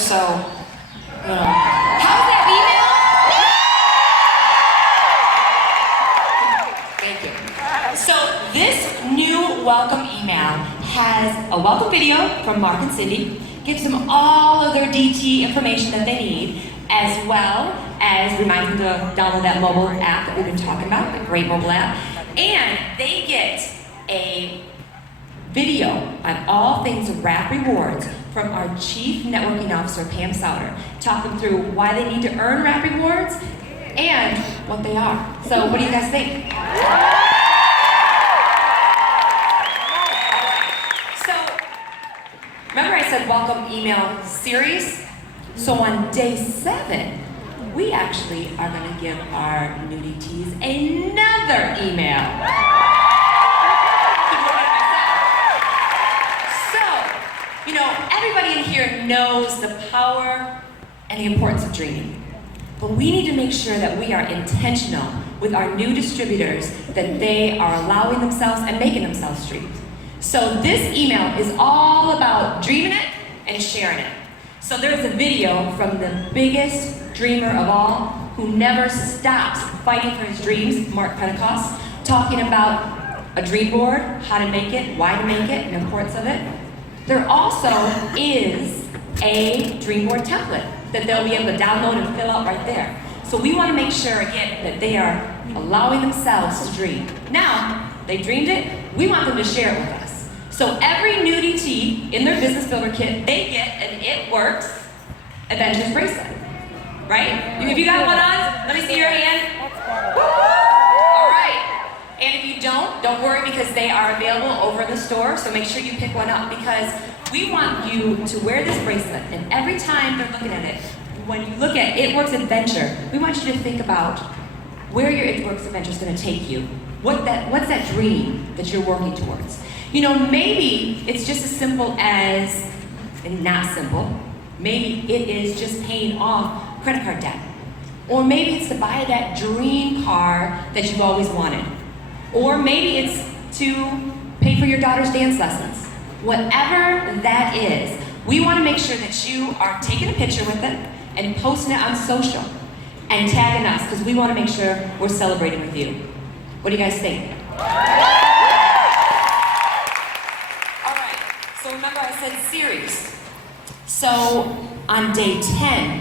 so, how's that email? Thank you. So this new welcome email has a welcome video from Mark and Cindy, gives them all of their DT information that they need, as well as reminds them to download that mobile app that we've been talking about, that great mobile app, and they get a video on all things Wrap Rewards from our Chief Networking Officer, Pam Souter, talking through why they need to earn Wrap Rewards and what they are. So what do you guys think? So, remember I said welcome email series? So on day 7, we actually are going to give our nudities another email. Everybody in here knows the power and the importance of dreaming. But we need to make sure that we are intentional with our new distributors, that they are allowing themselves and making themselves dream. So this email is all about dreaming it and sharing it. So there's a video from the biggest dreamer of all, who never stops fighting for his dreams, Mark Pentecost, talking about a dream board, how to make it, why to make it, and the importance of it. There also is a dream board template that they'll be able to download and fill out right there. So we want to make sure, again, that they are allowing themselves to dream. Now, they dreamed it, we want them to share it with us. So every new DT in their business builder kit, they get an It Works Adventures bracelet, right? If you got one on, let me see your hand. All right. And if you don't worry, because they are available over in the store, so make sure you pick one up, because we want you to wear this bracelet, and every time they're looking at it, when you look at It Works Adventure, we want you to think about where your It Works Adventure is going to take you. What's that dream that you're working towards? Maybe it's just as simple as, and not simple, maybe it is just paying off credit card debt. Or maybe it's to buy that dream car that you've always wanted. Or maybe it's to pay for your daughter's dance lessons. Whatever that is, we want to make sure that you are taking a picture with it and posting it on social and tagging us, because we want to make sure we're celebrating with you. What do you guys think? All right, so remember I said series. So on day 10,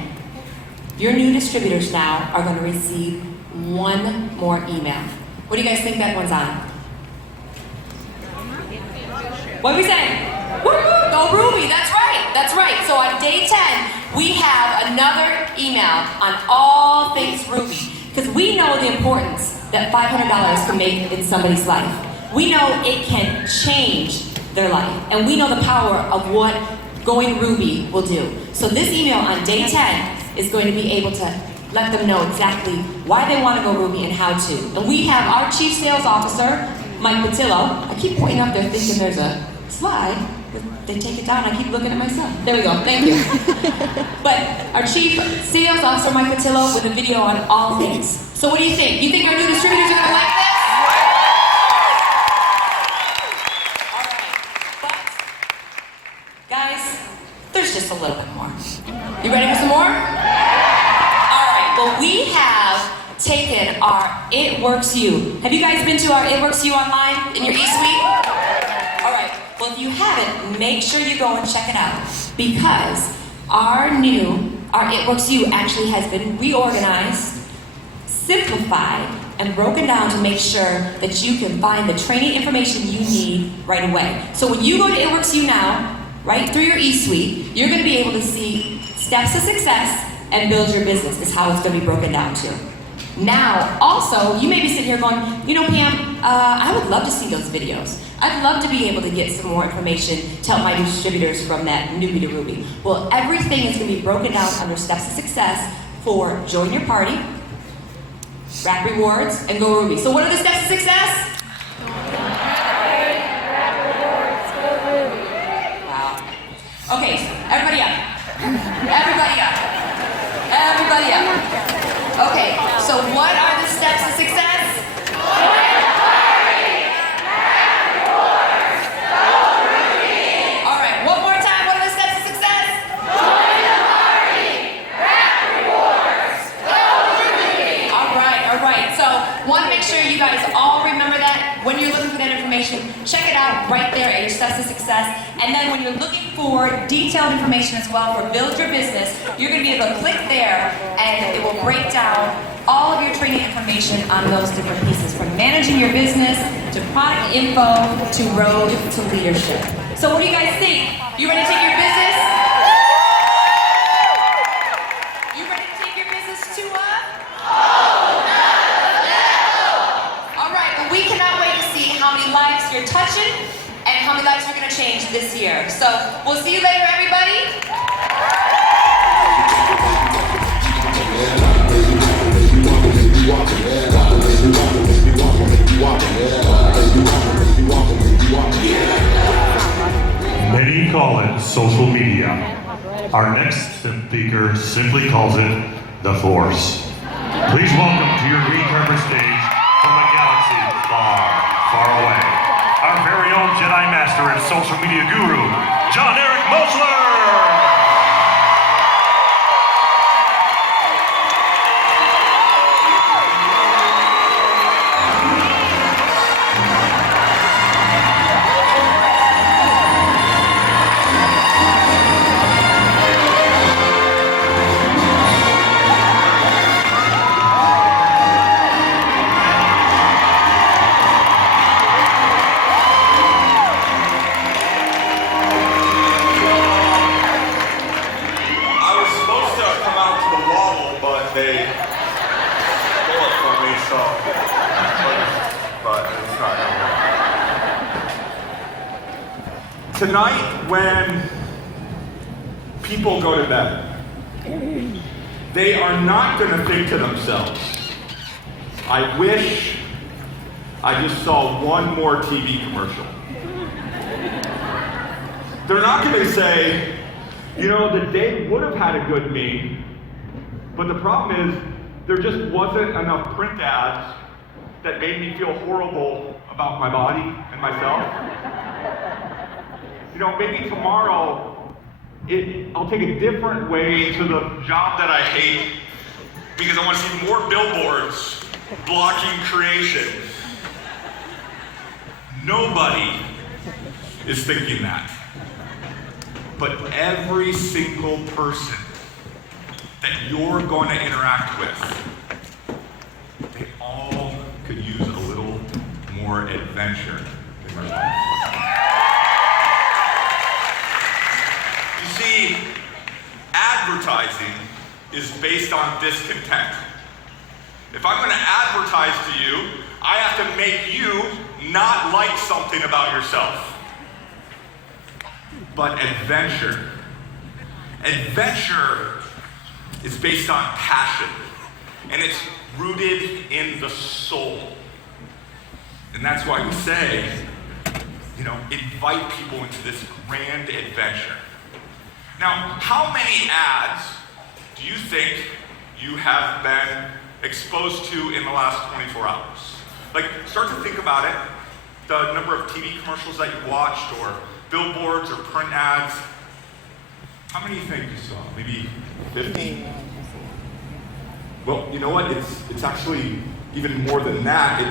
your new distributors now are going to receive one more email. What do you guys think that one's on? What are we saying? Woo! Go Ruby, that's right. So on day 10, we have another email on all things Ruby, because we know the importance that $500 can make in somebody's life. We know it can change their life, and we know the power of what going Ruby will do. So this email on day 10 is going to be able to let them know exactly why they want to go Ruby and how to. And we have our Chief Sales Officer, Mike Patillo. I keep pointing up there thinking there's a slide. They take it down, I keep looking at myself. There we go, thank you. But our Chief Sales Officer, Mike Patillo, with a video on all things. So what do you think? You think our new distributors are going to like this? All right, but guys, there's just a little bit more. You ready for some more? Well, we have taken our It Works You. Have you guys been to our It Works You online in your eSuite? All right. Well, if you haven't, make sure you go and check it out, because our It Works You actually has been reorganized, simplified, and broken down to make sure that you can find the training information you need right away. So when you go to It Works You now, right through your eSuite, you're going to be able to see steps to success and build your business is how it's going to be broken down to. Now, also, you may be sitting here going, Pam, I would love to see those videos. I'd love to be able to get some more information to help my distributors from that newbie to Ruby. Well, everything is going to be broken down under steps to success for join your party, Wrap Rewards, and go Ruby. So what are the steps to success? Wow. Okay, so everybody up. Everybody up. Everybody up. Okay, so what are the steps to success? All right, one more time. What are the steps to success? Want to make sure you guys all remember that when you're looking for that information. Check it out right there at your Steps to Success. And then when you're looking for detailed information as well for Build Your Business, you're going to be able to click there and it will break down all of your training information on those different pieces, from managing your business to product info to road to leadership. So what do you guys think? You ready to take your business? You ready to take your business to All right, well, we cannot wait to see how many lives you're touching and how many lives you're going to change this year. So we'll see you later, everybody. Many call it social media. Our next speaker simply calls it the Force. Please welcome to your green carpet stage from a galaxy far, far away, our very own Jedi Master and social media guru, John-Erik Green. Tonight, when people go to bed, they are not going to think to themselves, I wish I just saw one more TV commercial. They're not going to say, you know, the day would have had a good me, but the problem is there just wasn't enough print ads that made me feel horrible about my body and myself. You know, maybe tomorrow, I'll take a different way to the job that I hate because I want to see more billboards blocking creation. Nobody is thinking that. But every single person that you're going to interact with, they all could use a little more adventure in their life. See, advertising is based on discontent. If I'm going to advertise to you, I have to make you not like something about yourself. But adventure is based on passion, and it's rooted in the soul. And that's why we say, you know, invite people into this grand adventure. Now, how many ads do you think you have been exposed to in the last 24 hours? Like, start to think about it. The number of TV commercials that you watched, or billboards, or print ads. How many do you think you saw? Maybe 50? Well, you know what? It's actually even more than that.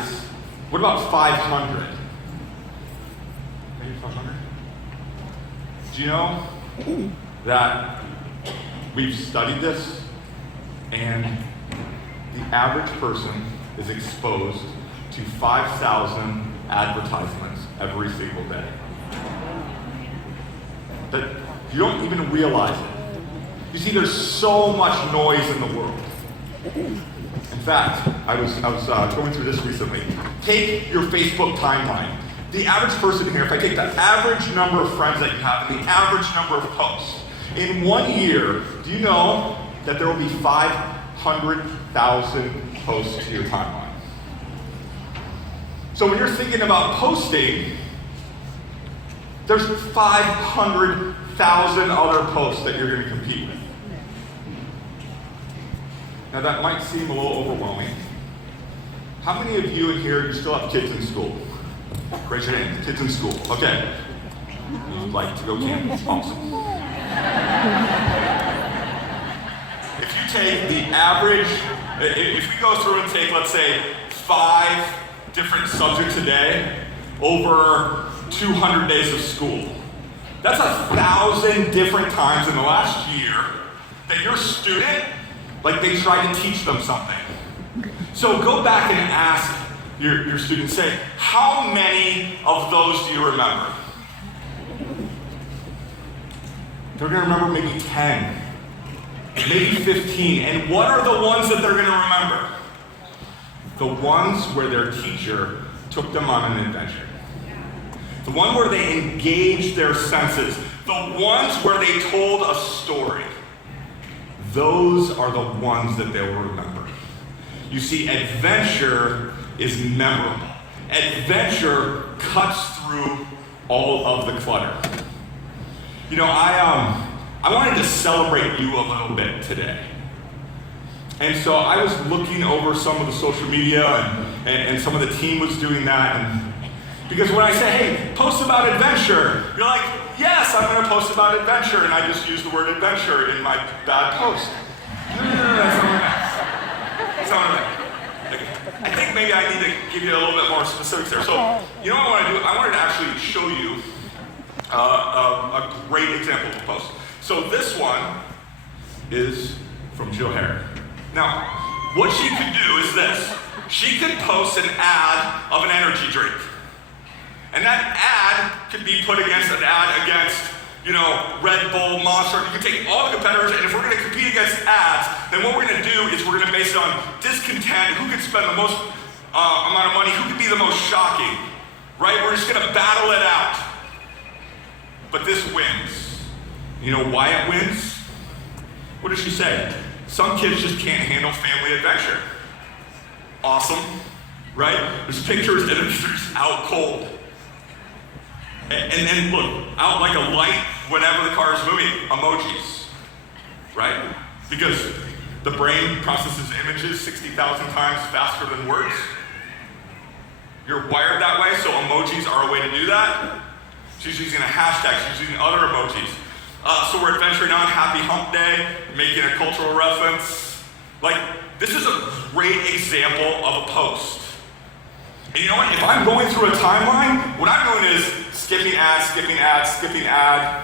What about 500? Maybe 500? Do you know that we've studied this, and the average person is exposed to 5,000 advertisements every single day? That you don't even realize it. You see, there's so much noise in the world. In fact, I was going through this recently. Take your Facebook timeline. The average person here, if I take the average number of friends that you have and the average number of posts, in 1 year, do you know that there will be 500,000 posts to your timeline? So when you're thinking about posting, there's 500,000 other posts that you're going to compete with. Now that might seem a little overwhelming. How many of you in here, you still have kids in school? Raise your hand. Kids in school. Okay. You'd like to go camping. Awesome. If you take the average, if we go through and take, let's say, 5 different subjects a day over 200 days of school. That's 1,000 different times in the last year that your student, like they tried to teach them something. So go back and ask your students, say, how many of those do you remember? They're gonna remember maybe 10, maybe 15. And what are the ones that they're gonna remember? The ones where their teacher took them on an adventure. The one where they engaged their senses. The ones where they told a story. Those are the ones that they will remember. You see, adventure is memorable. Adventure cuts through all of the clutter. You know, I wanted to celebrate you a little bit today. And so I was looking over some of the social media and some of the team was doing that. And because when I say, hey, post about adventure, you're like, yes, I'm gonna post about adventure. And I just use the word adventure in my bad post. That's not what I meant. I think maybe I need to give you a little bit more specifics there. So, you know what I want to do? I wanted to actually show you a great example of a post. So this one is from Jill Harris. Now, what she could do is this. She could post an ad of an energy drink. And that ad could be put against an ad against, you know, Red Bull, Monster. You can take all the competitors, and if we're going to compete against ads, then what we're going to do is we're going to base it on discontent, who can spend the most amount of money, who can be the most shocking, right? We're just going to battle it out. But this wins. You know why it wins? What does she say? Some kids just can't handle family adventure. Awesome, right? There's pictures and they're just out cold. And then look, out like a light whenever the car is moving, emojis, right? Because the brain processes images 60,000 times faster than words. You're wired that way, so emojis are a way to do that. She's using a hashtag, she's using other emojis. So we're adventuring on Happy Hump Day, making a cultural reference. Like, this is a great example of a post. And you know what, if I'm going through a timeline, what I'm doing is skipping ad, skipping ad, skipping ad.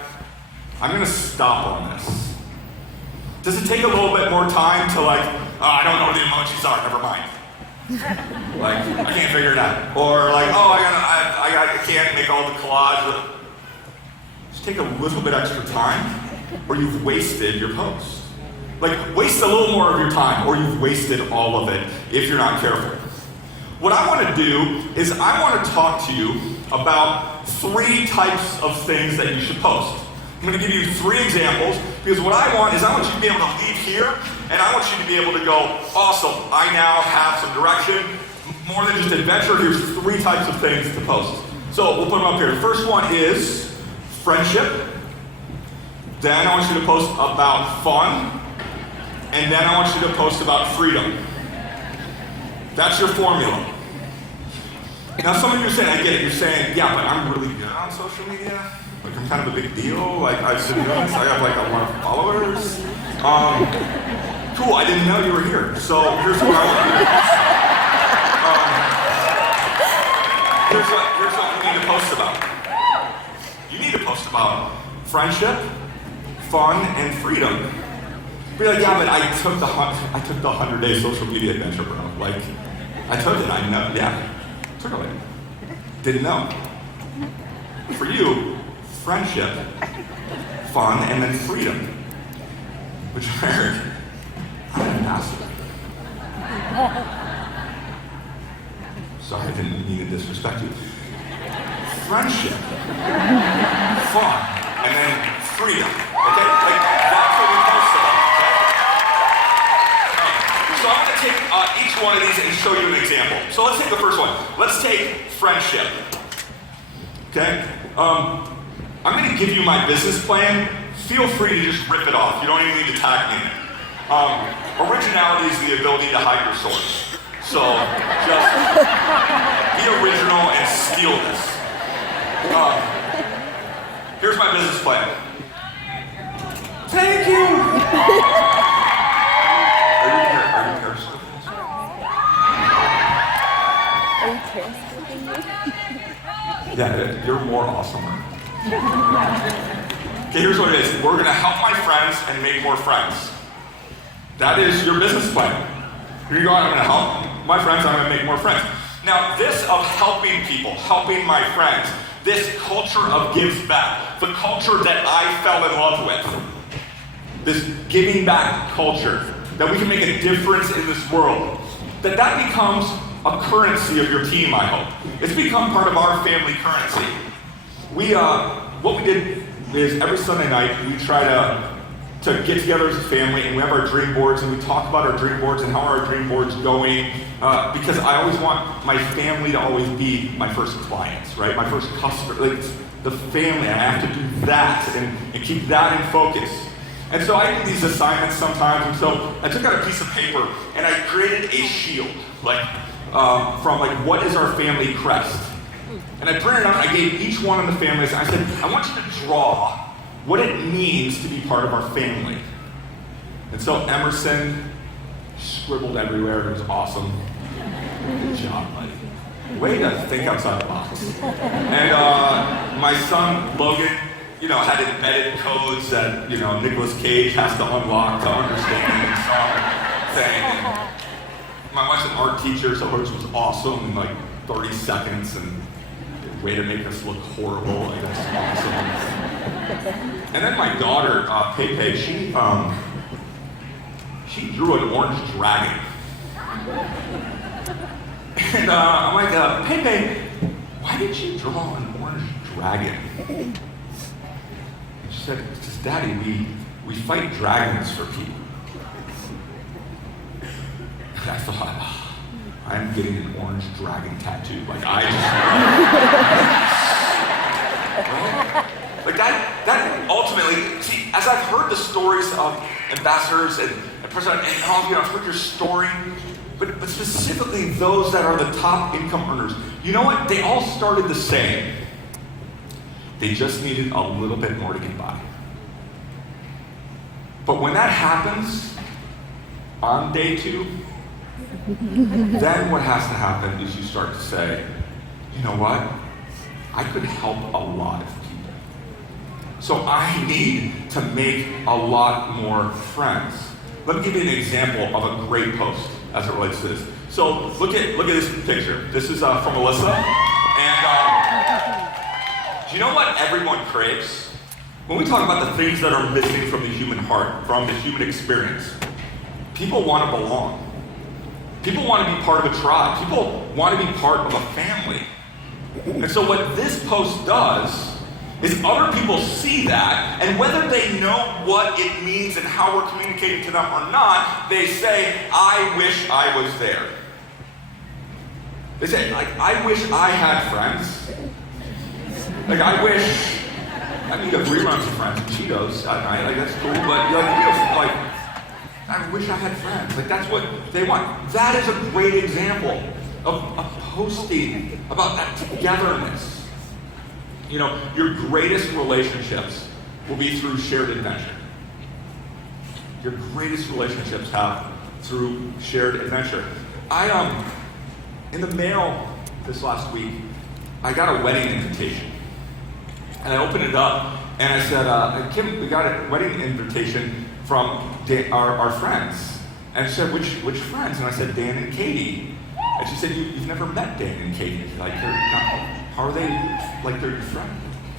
I'm gonna stop on this. Does it take a little bit more time to like, oh, I don't know where the emojis are, never mind. Like, I can't figure it out. Or like, oh, I can't make all the collage. Just take a little bit extra time, or you've wasted your post. Like, waste a little more of your time, or you've wasted all of it if you're not careful. What I want to do is I want to talk to you about 3 types of things that you should post. I'm going to give you 3 examples, because what I want is I want you to be able to leave here, and I want you to be able to go, awesome, I now have some direction, more than just adventure. Here's 3 types of things to post. So we'll put them up here. The first one is friendship. Then I want you to post about fun. And then I want you to post about freedom. That's your formula. Now some of you are saying, I get it, you're saying, yeah, but I'm really good on social media. Like I'm kind of a big deal. Like I've been doing this, I have like a lot of followers. Cool, I didn't know you were here. So here's what I want you to post. Here's what you need to post about. You need to post about friendship, fun, and freedom. Be like, yeah, but I took the 100-day social media adventure, bro. Like, I took it, I know, yeah. Took it. Didn't know. For you, friendship, fun, and then freedom. Which Eric, I'm an ambassador. Sorry, I didn't mean to disrespect you. Friendship, fun, and then freedom. Okay? Like, that's what we post about. So I'm going to take each one of these and show you an example. So let's take the first one. Let's take friendship. Okay? I'm going to give you my business plan. Feel free to just rip it off. You don't even need to tag me in it. Originality is the ability to hide your source. So just be original and steal this. Here's my business plan. Thank you! Yeah, you're more awesomer. Okay, here's what it is. We're gonna help my friends and make more friends. That is your business plan. Here you go, I'm gonna help my friends, I'm gonna make more friends. Now, this of helping people, helping my friends, this culture of gives back, the culture that I fell in love with, this giving back culture, that we can make a difference in this world, that becomes a currency of your team, I hope. It's become part of our family currency. What we did is every Sunday night, we try to get together as a family, and we have our dream boards, and we talk about our dream boards and how are our dream boards going, because I always want my family to always be my first clients, right? My first customer, like the family, I have to do that and keep that in focus. And so I do these assignments sometimes, and so I took out a piece of paper and I created a shield, from what is our family crest. And I printed it out, I gave each one of the families, I said, I want you to draw what it means to be part of our family. And so Emerson scribbled everywhere, it was awesome. Good job, buddy. Way to think outside the box. And my son, Logan, had embedded codes that, Nicolas Cage has to unlock to understand the song thing. And my wife's an art teacher, so hers was awesome in 30 seconds, and way to make us look horrible, I guess, awesome. And then my daughter, Pepe, she drew an orange dragon. And I'm like, Pepe, why did you draw an orange dragon? And she said, because Daddy, we fight dragons for people. And I thought, I'm getting an orange dragon tattoo. That ultimately, see, as I've heard the stories of ambassadors and president and all of you, I've heard your story, but specifically those that are the top income earners, you know what? They all started the same. They just needed a little bit more to get by. But when that happens on day 2, then what has to happen is you start to say, you know what? I could help a lot of people. So I need to make a lot more friends. Let me give you an example of a great post as it relates to this. So look at this picture. This is from Melissa. And do you know what everyone craves? When we talk about the things that are missing from the human heart, from the human experience, people want to belong. People want to be part of a tribe. People want to be part of a family. And so what this post does is other people see that, and whether they know what it means and how we're communicating to them or not, they say, I wish I was there. They say, I wish I had friends. I wish, you have reruns of Friends and Cheetos at night, that's cool, but I wish I had friends. That's what they want. That is a great example of posting about that togetherness. Your greatest relationships will be through shared adventure. Your greatest relationships have through shared adventure. In the mail this last week, I got a wedding invitation. And I opened it up, and I said, Kim, we got a wedding invitation from our friends. And she said, which friends? And I said, Dan and Katie. And she said, you've never met Dan and Katie. How are they, they're your friend?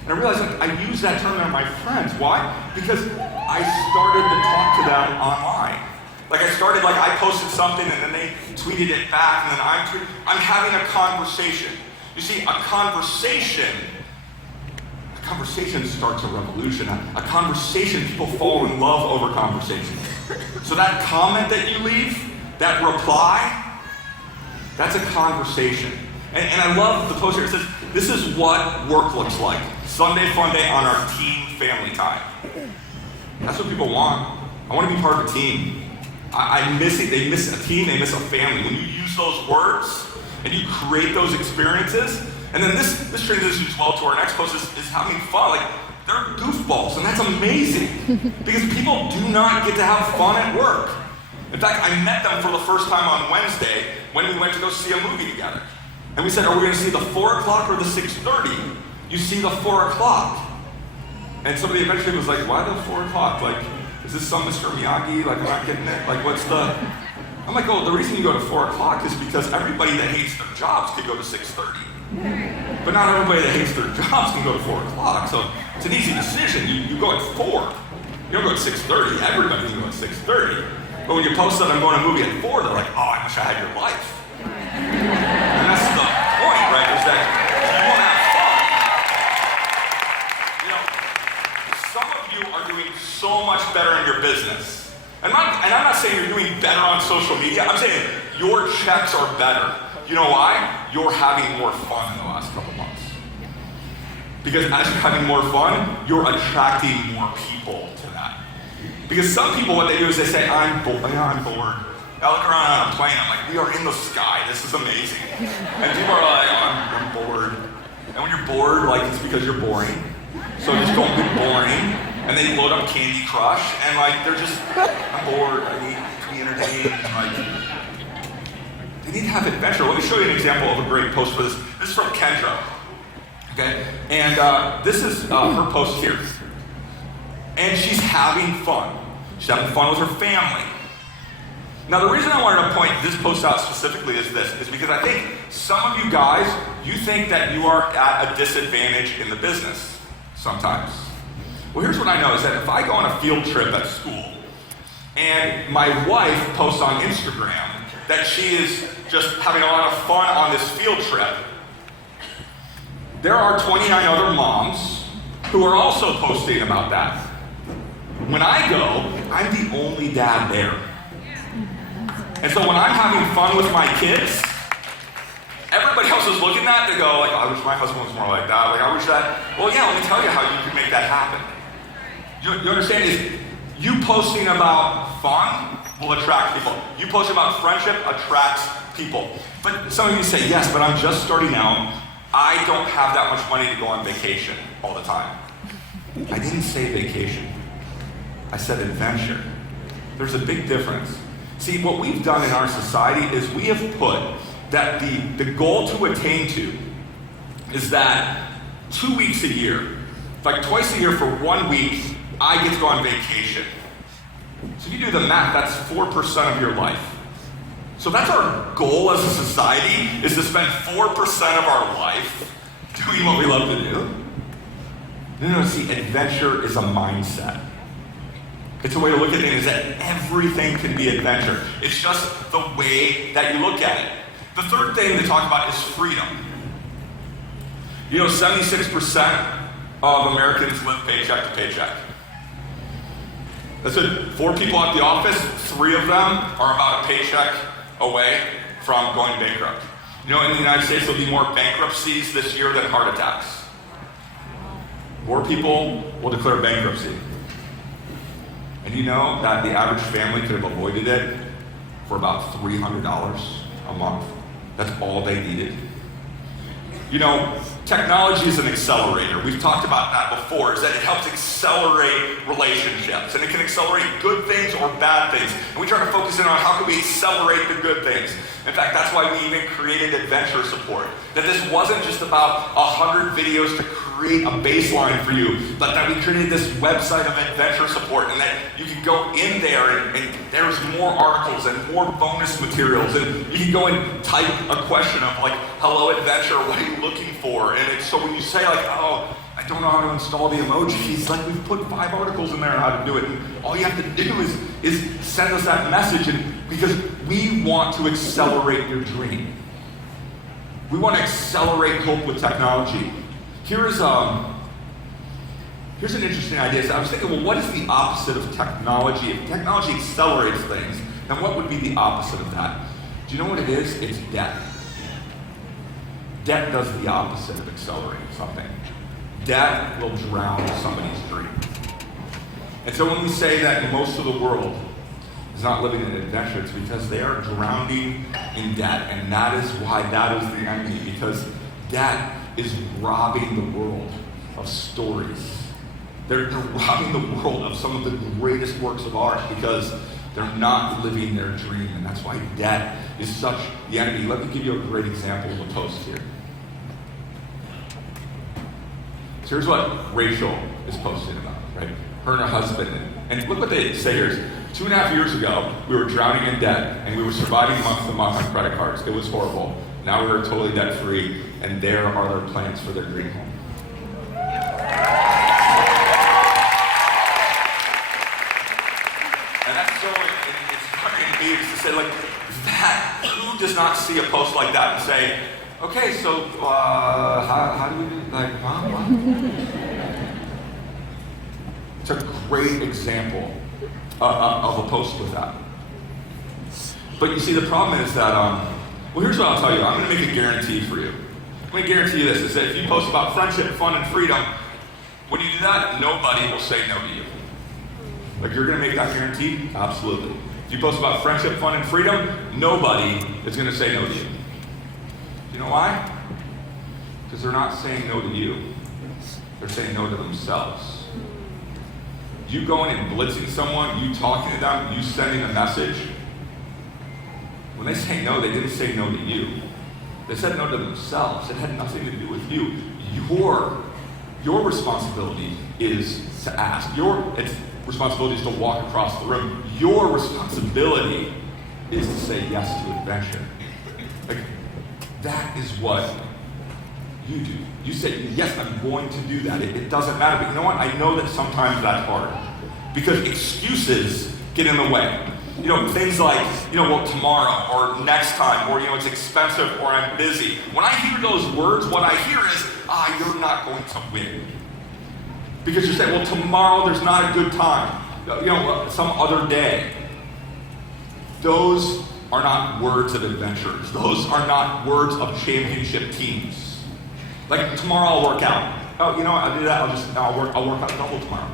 And I realized I use that term, they're my friends. Why? Because I started to talk to them online. I posted something and then they tweeted it back, and then I'm having a conversation. You see, a conversation starts a revolution. A conversation, people fall in love over conversations. So that comment that you leave, that reply, that's a conversation. And I love the post here. It says, this is what work looks like. Sunday fun day on our team family time. That's what people want. I want to be part of a team. I miss it. They miss a team, they miss a family. When you use those words and you create those experiences, and then this transitions well to our next post is having fun. They're goofballs, and that's amazing. Because people do not get to have fun at work. In fact, I met them for the first time on Wednesday when we went to go see a movie together. And we said, are we going to see the 4 o'clock or the 6:30? You see the 4 o'clock. And somebody eventually was like, why the 4 o'clock? Like, is this some Mr. Miyagi? Like, I'm not getting it. Like, what's the... I'm like, oh, the reason you go to 4 o'clock is because everybody that hates their jobs could go to 6:30. But not everybody that hates their jobs can go to 4 o'clock. So it's an easy decision. You go at 4. You don't go at 6:30. Everybody can go at 6:30. But when you post that I'm going to a movie at 4, they're like, oh, I wish I had your life. And that's the point, right? Is that you want to have fun. You know, some of you are doing so much better in your business. And I'm not saying you're doing better on social media. I'm saying your checks are better. You know why? You're having more fun in the last couple months. Because as you're having more fun, you're attracting more people to that. Because some people, what they do is they say, I'm bored. I look around on a plane, I'm like, we are in the sky, this is amazing. And people are like, oh, I'm bored. And when you're bored, like, it's because you're boring. So just don't be boring. And they load up Candy Crush, and like, they're just, I'm bored, I need to be entertained. Like, they need to have adventure. Let me show you an example of a great post for this. This is from Kendra, okay? And this is her post here. And she's having fun. She's having fun with her family. Now, the reason I wanted to point this post out specifically is this, is because I think some of you guys, you think that you are at a disadvantage in the business sometimes. Well, here's what I know is that if I go on a field trip at school and my wife posts on Instagram that she is just having a lot of fun on this field trip, there are 29 other moms who are also posting about that. When I go, I'm the only dad there. And so when I'm having fun with my kids, everybody else is looking at it, they go like, oh, I wish my husband was more like that. Like, I wish that, well, yeah, let me tell you how you can make that happen. You understand is you posting about fun will attract people. You posting about friendship attracts people. But some of you say, yes, but I'm just starting out. I don't have that much money to go on vacation all the time. I didn't say vacation. I said adventure. There's a big difference. See, what we've done in our society is we have put that the goal to attain to is that 2 weeks a year, like twice a year for 1 week, I get to go on vacation. So if you do the math, that's 4% of your life. So that's our goal as a society, is to spend 4% of our life doing what we love to do. No, see, adventure is a mindset. It's a way to look at things that everything can be adventure. It's just the way that you look at it. The third thing to talk about is freedom. You know, 76% of Americans live paycheck to paycheck. That's it. 4 people at the office, 3 of them are about a paycheck away from going bankrupt. You know, in the United States, there'll be more bankruptcies this year than heart attacks. More people will declare bankruptcy. And you know that the average family could have avoided it for about $300 a month. That's all they needed. You know, technology is an accelerator. We've talked about that before, is that it helps accelerate relationships. And it can accelerate good things or bad things. And we try to focus in on how can we accelerate the good things. In fact, that's why we even created adventure support. That this wasn't just about 100 videos to create a baseline for you, but that we created this website of adventure support, and that you can go in there and there's more articles and more bonus materials, and you can go and type a question of like, hello adventure, what are you looking for? And it's, so when you say like, oh, I don't know how to install the emojis, like we've put 5 articles in there on how to do it, and all you have to do is send us that message, and because we want to accelerate your dream. We want to accelerate hope with technology. Here's an interesting idea. So I was thinking, well, what is the opposite of technology? If technology accelerates things, then what would be the opposite of that? Do you know what it is? It's debt. Debt does the opposite of accelerating something. Debt will drown somebody's dream. And so when we say that most of the world is not living in adventure, it's because they are drowning in debt. And that is why that is the enemy, because debt is robbing the world of stories. They're robbing the world of some of the greatest works of art, because They're not living their dream, and that's why debt is such the enemy. Let me give you a great example of a post here. So here's what Rachel is posting about, right? Her and her husband. And look what they say here is, 2.5 years ago, we were drowning in debt, and we were surviving month to month on credit cards. It was horrible. Now we are totally debt-free, and there are their plans for their dream home. And that's so inspiring to me is to say, like, that, who does not see a post like that and say, okay, so how do we, like, what? It's a great example of a post with that. But you see, the problem is that, well, here's what I'll tell you. I'm going to make a guarantee for you. I'm going to guarantee you this, is that if you post about friendship, fun, and freedom, when you do that, nobody will say no to you. Like, you're going to make that guarantee? Absolutely. If you post about friendship, fun, and freedom, nobody is going to say no to you. You know why? Because they're not saying no to you. They're saying no to themselves. You going and blitzing someone, you talking to them, you sending a message, when they say no, they didn't say no to you. They said no to themselves. It had nothing to do with you. Your responsibility is to ask. Your responsibility is to walk across the room. Your responsibility is to say yes to adventure. Like, that is what you do. You say, yes, I'm going to do that. It doesn't matter. But you know what? I know that sometimes that's hard. Because excuses get in the way. You know, things like, well, tomorrow or next time, or, it's expensive, or I'm busy. When I hear those words, what I hear is, you're not going to win. Because you're saying, well, tomorrow there's not a good time. Some other day. Those are not words of adventurers. Those are not words of championship teams. Like, tomorrow I'll work out. Oh, I'll do that. I'll work out double tomorrow.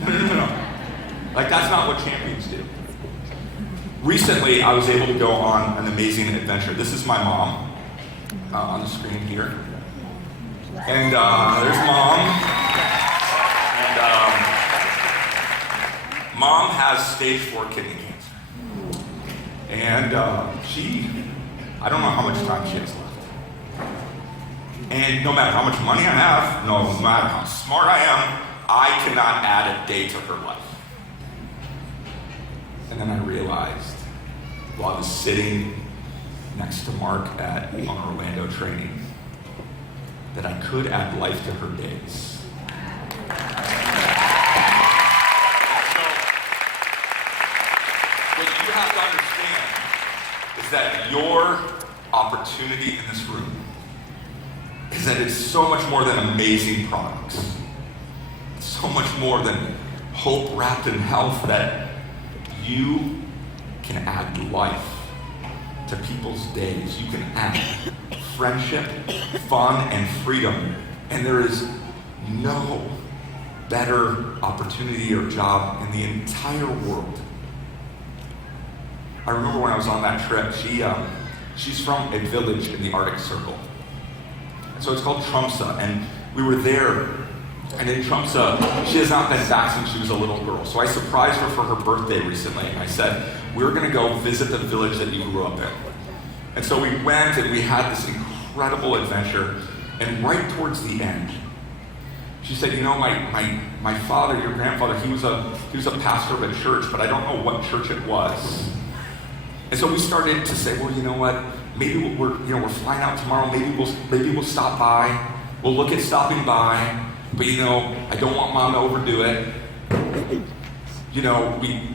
No. Like, that's not what champions do. Recently, I was able to go on an amazing adventure. This is my mom on the screen here. And there's Mom. And Mom has stage 4 kidney cancer. And I don't know how much time she has left. And no matter how much money I have, no matter how smart I am, I cannot add a day to her life. And then I realized, while I was sitting next to Mark on Orlando training, that I could add life to her days. So, what you have to understand is that your opportunity in this room is that it's so much more than amazing products. It's so much more than hope wrapped in health, that you can add life to people's days. You can add friendship, fun, and freedom. And there is no better opportunity or job in the entire world. I remember when I was on that trip, she's from a village in the Arctic Circle. And so it's called Tromsø, and we were there. And in Tromsø, she has not been back since she was a little girl. So I surprised her for her birthday recently. And I said, we're going to go visit the village that you grew up in. And so we went and we had this incredible adventure. And right towards the end, she said, my father, your grandfather, he was a pastor of a church, but I don't know what church it was. And so we started to say, well, you know what? Maybe we're flying out tomorrow. Maybe we'll stop by. We'll look at stopping by. But I don't want Mom to overdo it.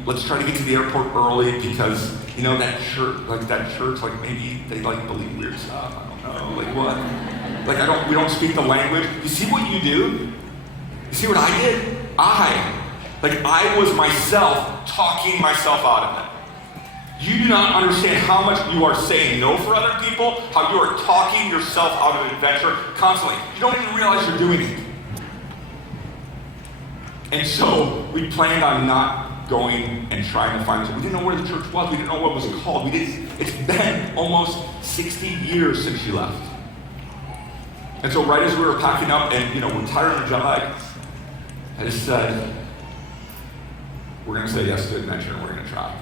Let's try to get to the airport early because, that church, maybe they believe weird stuff. I don't know, what? We don't speak the language. You see what you do? You see what I did? I was myself talking myself out of it. You do not understand how much you are saying no for other people, how you are talking yourself out of adventure constantly. You don't even realize you're doing it. And so we planned on not going and trying to find it. We didn't know where the church was. We didn't know what it was called. It's been almost 60 years since she left. And so right as we were packing up and, we're tired of the jet, I just said, we're going to say yes to adventure and we're going to try.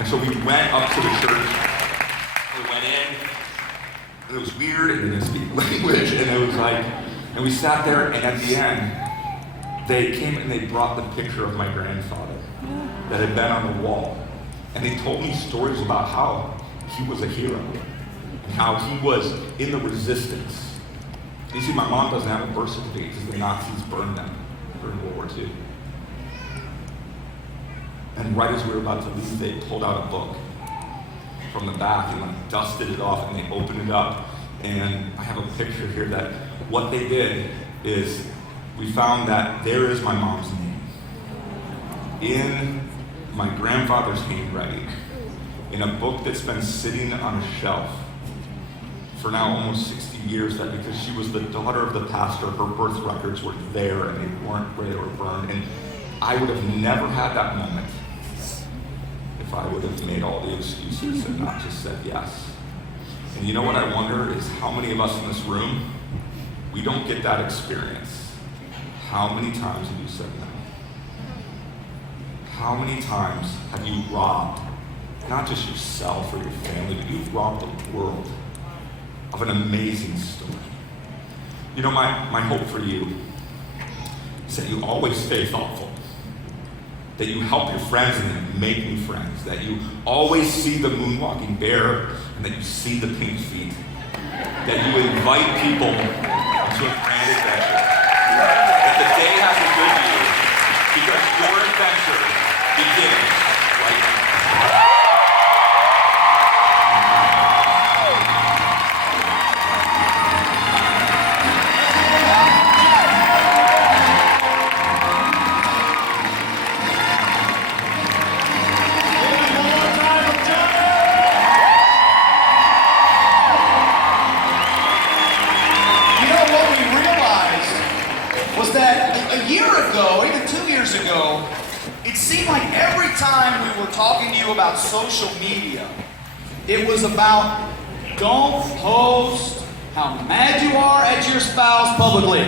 And so we went up to the church, we went in, and it was weird, and they didn't speak language, and it was like, and we sat there, and at the end, they came and they brought the picture of my grandfather that had been on the wall. And they told me stories about how he was a hero, and how he was in the resistance. You see, my mom doesn't have a birth certificate because the Nazis burned them during World War II. And right as we were about to leave, they pulled out a book from the back and like dusted it off, and they opened it up. And I have a picture here that what they did is we found that there is my mom's name in my grandfather's handwriting in a book that's been sitting on a shelf for now almost 60 years, that because she was the daughter of the pastor, her birth records were there and they weren't where they were burned. And I would have never had that moment if I would have made all the excuses and not just said yes. And you know what I wonder is how many of us in this room, we don't get that experience. How many times have you said no? How many times have you robbed, not just yourself or your family, but you've robbed the world of an amazing story? You know, my hope for you is that you always stay thoughtful, that you help your friends and that you make new friends, that you always see the moonwalking bear and that you see the pink feet, that you invite people into a grand adventure, that the day has a good view, because your adventure begins right now. Ago, it seemed like every time we were talking to you about social media, it was about don't post how mad you are at your spouse publicly.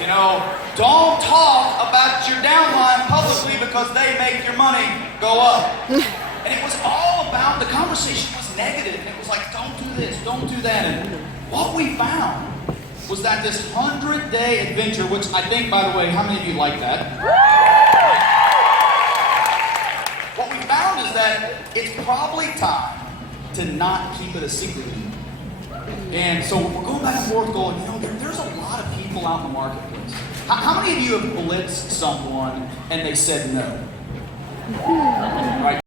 You know, don't talk about your downline publicly because they make your money go up. And it was all about, the conversation was negative, and it was like, don't do this, don't do that. And what we found was that this 100-day adventure, which I think, by the way, how many of you like that? What we found is that it's probably time to not keep it a secret anymore. And so we're going back and forth going, you know, there's a lot of people out in the marketplace. How many of you have blitzed someone and they said no? Right?